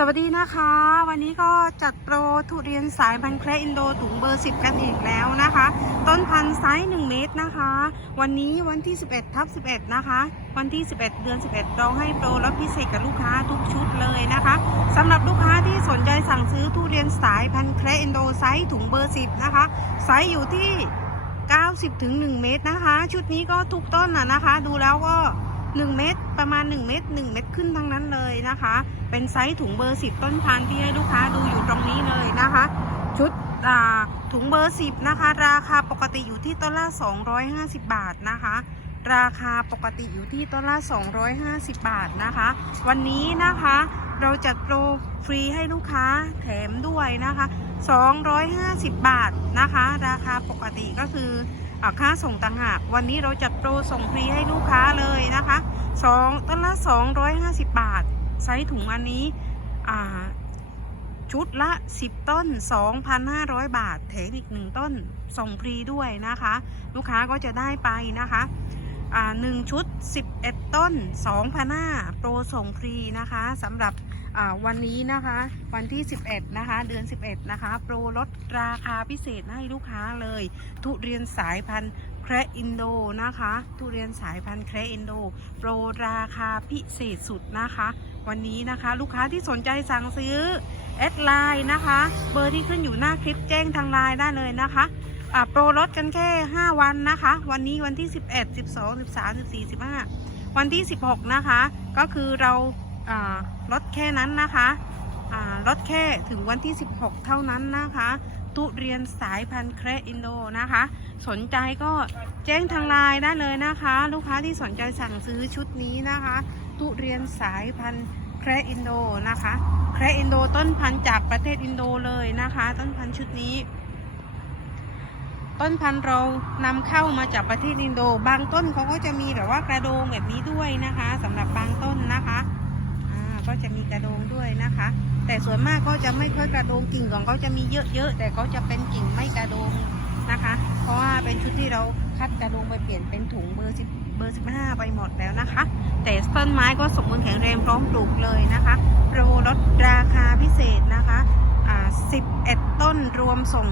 สวัสดีนะคะ วันนี้ก็จัดโปรทุเรียนสายพันธุ์แคระอินโดถุงเบอร์ 10 กันอีกแล้วนะคะ ต้นพันธุ์ไซส์1เมตรนะคะ วันนี้วันที่ 11ทับ11 นะคะ วันที่ 11 เดือน 11 เราให้โปรและพิเศษกับลูกค้าทุกชุดเลยนะคะสำหรับลูกค้าที่สนใจสั่งซื้อทุเรียนสายพันธุ์แคระอินโดไซส์ถุงเบอร์ 10 นะคะ ไซส์อยู่ที่ 90ถึง1เมตรนะคะ ชุดนี้ก็ทุกต้นนะนะคะ ดูแล้วก็ 1 เมตรประมาณ 1 เมตร1เมตรขึ้นทั้งนั้นเลยนะคะ เป็นไซส์ถุงเบอร์ 10 ต้นพันที่ให้ลูกค้าดูอยู่ตรงนี้เลยนะคะ ชุดอ่าถุงเบอร์ 10 นะคะ ราคาปกติอยู่ที่ต้นละ 250 บาทนะคะราคาปกติอยู่ที่ต้นละ 250 บาทนะคะ วันนี้นะคะเราจัดโปรฟรีให้ลูกค้าแถมด้วยนะคะ 250 บาทนะคะ ราคาปกติก็คือ ค่าส่งต่างหาก วันนี้เราจัดโปรส่งฟรีให้ลูกค้าเลยนะคะสองต้นละ250บาท ไซส์ถุงอันนี้ชุดละ10ต้น2,500บาท แถมอีก1ต้นส่งฟรีด้วยนะคะ ลูกค้าก็จะได้ไปนะคะหนึ่งชุด11ต้น2,500โปรส่งฟรีนะคะสำหรับ วันนี้นะคะ วันที่ 11 นะคะ เดือน 11 นะคะ โปรลดราคาพิเศษให้ลูกค้าเลย ทุเรียนสายพันธุ์แครอินโดนะคะ ทุเรียนสายพันธุ์แครอินโด โปรราคาพิเศษสุดนะคะ วันนี้นะคะลูกค้าที่สนใจสั่งซื้อแอดไลน์นะคะ เบอร์ที่ขึ้นอยู่หน้าคลิปแจ้งทางไลน์ได้เลยนะคะโปรลดกันแค่ 5 วันนะคะ วันนี้วันที่ 11 12 13 14 15 วันที่ 16 นะคะ ก็คือเรา ลดแค่นั้นนะคะลดแค่ถึงวันที่ 16 เท่านั้นนะคะ ทุเรียนสายพันธุ์แครอินโดนะคะ สนใจก็แจ้งทางไลน์ได้เลยนะคะ ลูกค้าที่สนใจสั่งซื้อชุดนี้นะคะ ทุเรียนสายพันธุ์แครอินโดนะคะแครอินโดต้นพันธุ์จากประเทศอินโดเลยนะคะ ต้นพันธุ์ชุดนี้ ต้นพันธุ์เรานำเข้ามาจากประเทศอินโด บางต้นเขาก็จะมีแบบว่ากระโดงแบบนี้ด้วยนะคะสำหรับบางต้นนะคะ ก็จะมีกระโดงด้วยนะคะ แต่ส่วนมากก็จะไม่ค่อยกระโดงกิ่งของเขาจะมีเยอะๆแต่เขาจะเป็นกิ่งไม่กระโดงนะคะ เพราะว่าเป็นชุดที่เราคัดกระโดงไปเปลี่ยนเป็นถุงเบอร์สิบเบอร์สิบห้าไปหมดแล้วนะคะ แต่ต้นไม้ก็สมบูรณ์แข็งแรงพร้อมปลูกเลยนะคะโปรลดราคาพิเศษนะคะอ่าสิบเอ็ด ต้นรวมส่ง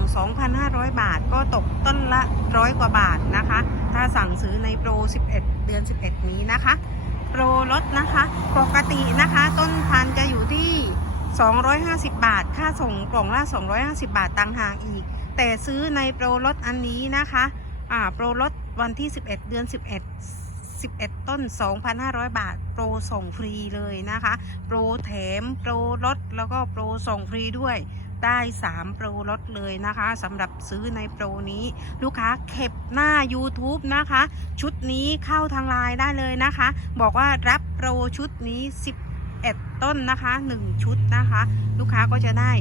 2,500 บาท ก็ตกต้นละร้อยกว่าบาทนะคะ ถ้าสั่งซื้อในโปร 11 เดือน 11 นี้นะคะ โปรลดนะคะ ปกตินะคะ ต้นพันจะอยู่ที่ 250 บาท ค่าส่งกล่องละ 250 บาทต่างหากอีก แต่ซื้อในโปรลดอันนี้นะคะอ่าโปรลดวันที่ 11 เดือน 11 11 ต้น 2,500 บาท โปรส่งฟรีเลยนะคะ โปรแถม โปรลด แล้วก็โปรส่งฟรีด้วย ได้ 3 โปรลดเลยนะคะสำหรับซื้อในโปรนี้ ลูกค้าเข็บหน้า YouTube นะคะ ชุดนี้เข้าทางไลน์ได้เลยนะคะ บอกว่ารับโปรชุดนี้ 11 ต้นนะคะ 1 ชุดนะคะ ลูกค้าก็จะได้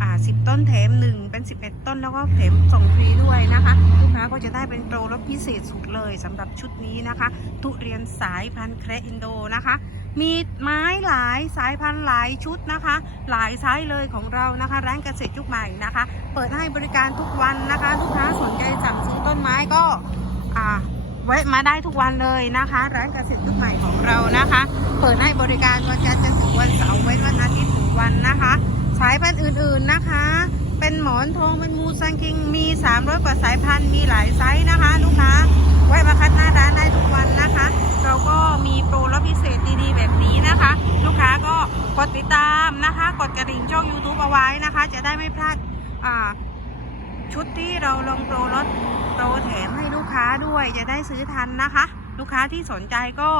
อ่า10ต้นแถม 1 เป็น 11 ต้นแล้วก็แถมส่งฟรีด้วยนะคะ ลูกค้าก็จะได้เป็นโปรลดพิเศษสุดเลยสำหรับชุดนี้นะคะ ทุเรียนสายพันธุ์แคระอินโดนะคะ มีไม้หลายสายพันธุ์หลายชุดนะคะ หลายไซส์เลยของเรานะคะ ร้านเกษตรยุคใหม่นะคะ เปิดให้บริการทุกวันนะคะ ลูกค้าสนใจสั่งซื้อต้นไม้ก็อ่าแวะมาได้ทุกวันเลยนะคะ ร้านเกษตรยุคใหม่ของเรานะคะ เปิดให้บริการวันจันทร์จนถึงวันเสาร์เว้นวันอาทิตย์ถึงวันนะคะสายพันธุ์อื่นๆนะคะ เป็นหมอนทองเป็นมูซังคิงมี300กว่าสายพันธุ์มีหลายไซส์นะคะ ลูกค้าแวะมาคัดหน้าร้านได้ทุกวันนะคะ เราก็มีโปรและพิเศษดีๆ แบบนี้นะคะ ลูกค้าก็กด ตามนะคะ กดกระดิ่งช่อง YouTube เอาไว้นะคะ จะได้ไม่พลาดชุดที่เราลงโปรลดโปรแถมให้ลูกค้าด้วยจะได้ซื้อทันนะคะ ลูกค้าที่สนใจก็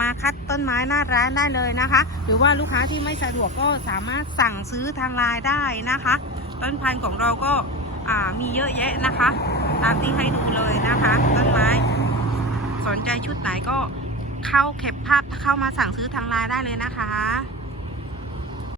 มาคัดต้นไม้หน้าร้านได้เลยนะคะ หรือว่าลูกค้าที่ไม่สะดวกก็สามารถสั่งซื้อทางไลน์ได้นะคะ ต้นพันธุ์ของเราก็มีเยอะแยะนะคะ ตามที่ให้ดูเลยนะคะ ต้นไม้ สนใจชุดไหนก็เข้าเก็บภาพเข้ามาสั่งซื้อทางไลน์ได้เลยนะคะ